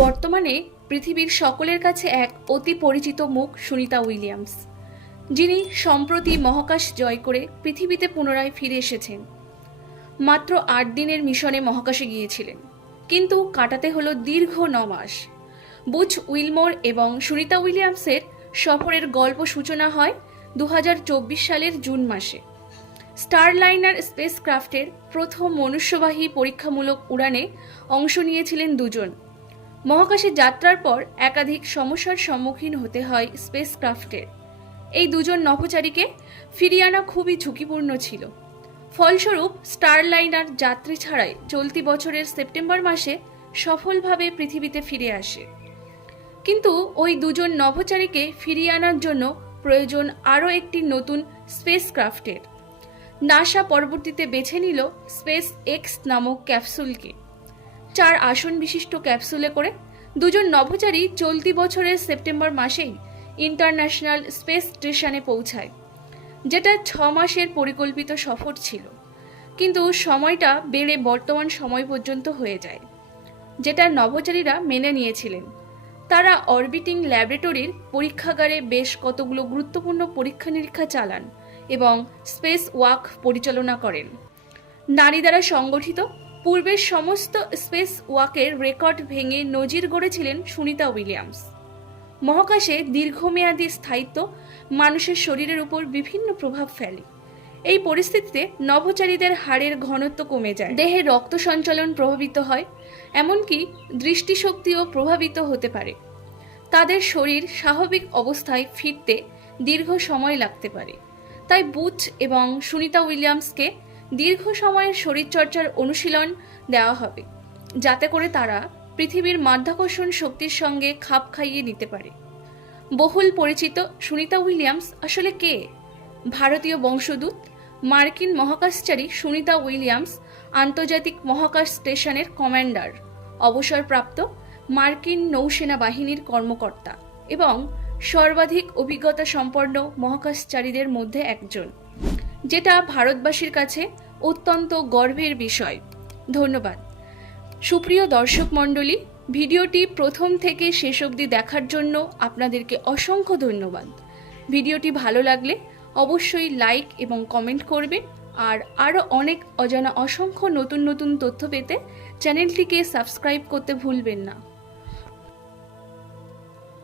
বর্তমানে পৃথিবীর সকলের কাছে এক অতি পরিচিত মুখ সুনিতা উইলিয়ামস, যিনি সম্প্রতি মহাকাশ জয় করে পৃথিবীতে পুনরায় ফিরে এসেছেন। মাত্র 8 দিনের মিশনে মহাকাশে গিয়েছিলেন, কিন্তু কাটাতে হলো দীর্ঘ 9 মাস। বুচ উইলমোর এবং সুনিতা উইলিয়ামসের সফরের গল্প সূচনা হয় 2024 সালের জুন মাসে। স্টারলাইনার স্পেসক্রাফটের প্রথম মনুষ্যবাহী পরীক্ষামূলক উড়ানে অংশ নিয়েছিলেন দুজন। মহাকাশে যাত্রার পর একাধিক সমস্যার সম্মুখীন হতে হয় স্পেসক্রাফটের। এই দুজন নভোচারীকে ফিরিয়ে আনা খুবই ঝুঁকিপূর্ণ ছিল। ফলস্বরূপ স্টারলাইনার যাত্রী ছাড়াই চলতি বছরের সেপ্টেম্বর মাসে সফলভাবে পৃথিবীতে ফিরে আসে। কিন্তু ওই দুজন নভোচারীকে ফিরিয়ে আনার জন্য প্রয়োজন আরও একটি নতুন স্পেসক্রাফটের। নাসা পরবর্তীতে বেছে নিল স্পেস এক্স নামক ক্যাপসুলকে। 4 আসন বিশিষ্ট ক্যাপসুলে করে দুজন নভোচারী চলতি বছরের সেপ্টেম্বর মাসেই ইন্টারন্যাশনাল স্পেস স্টেশনে পৌঁছায়, যেটা 6 মাসের পরিকল্পিত সফর ছিল। কিন্তু সময়টা বেড়ে বর্তমান সময় পর্যন্ত হয়ে যায়, যেটা নভোচারীরা মেনে নিয়েছিলেন। তারা অরবিটিং ল্যাবরেটরির পরীক্ষাগারে বেশ কতগুলো গুরুত্বপূর্ণ পরীক্ষা নিরীক্ষা চালান এবং স্পেস ওয়াক পরিচালনা করেন। নারী দ্বারা সংগঠিত পূর্বের সমস্ত স্পেস ওয়াকের রেকর্ড ভেঙে নজির গড়েছিলেন সুনিতা উইলিয়ামস। মহাকাশে দীর্ঘমেয়াদী স্থায়িত্ব মানুষের শরীরের উপর বিভিন্ন প্রভাব ফেলে। এই পরিস্থিতিতে নভোচারীদের হাড়ের ঘনত্ব কমে যায়, দেহে রক্ত সঞ্চালন প্রভাবিত হয়, এমনকি দৃষ্টিশক্তিও প্রভাবিত হতে পারে। তাদের শরীর স্বাভাবিক অবস্থায় ফিরতে দীর্ঘ সময় লাগতে পারে। তাই বুচ এবং সুনিতা উইলিয়ামসকে দীর্ঘ সময়ের শরীরচর্চার অনুশীলন দেওয়া হবে, যাতে করে তারা পৃথিবীর মাধ্যাকর্ষণ শক্তির সঙ্গে খাপ খাইয়ে নিতে পারে। বহুল পরিচিত সুনিতা উইলিয়ামস আসলে কে? ভারতীয় বংশোদ্ভূত মার্কিন মহাকাশচারী সুনিতা উইলিয়ামস আন্তর্জাতিক মহাকাশ স্টেশনের কমান্ডার, অবসরপ্রাপ্ত মার্কিন নৌসেনা বাহিনীর কর্মকর্তা এবং সর্বাধিক অভিজ্ঞতা সম্পন্ন মহাকাশচারীদের মধ্যে একজন, যেটা ভারতবাসীর কাছে অত্যন্ত গর্বের বিষয়। ধন্যবাদ। সুপ্রিয় দর্শক মণ্ডলী, ভিডিওটি প্রথম থেকে শেষ অবধি দেখার জন্য আপনাদেরকে অসংখ্য ধন্যবাদ। ভিডিওটি ভালো লাগলে অবশ্যই লাইক এবং কমেন্ট করবেন, আর আরও অনেক অজানা অসংখ্য নতুন নতুন তথ্য পেতে চ্যানেলটিকে সাবস্ক্রাইব করতে ভুলবেন না।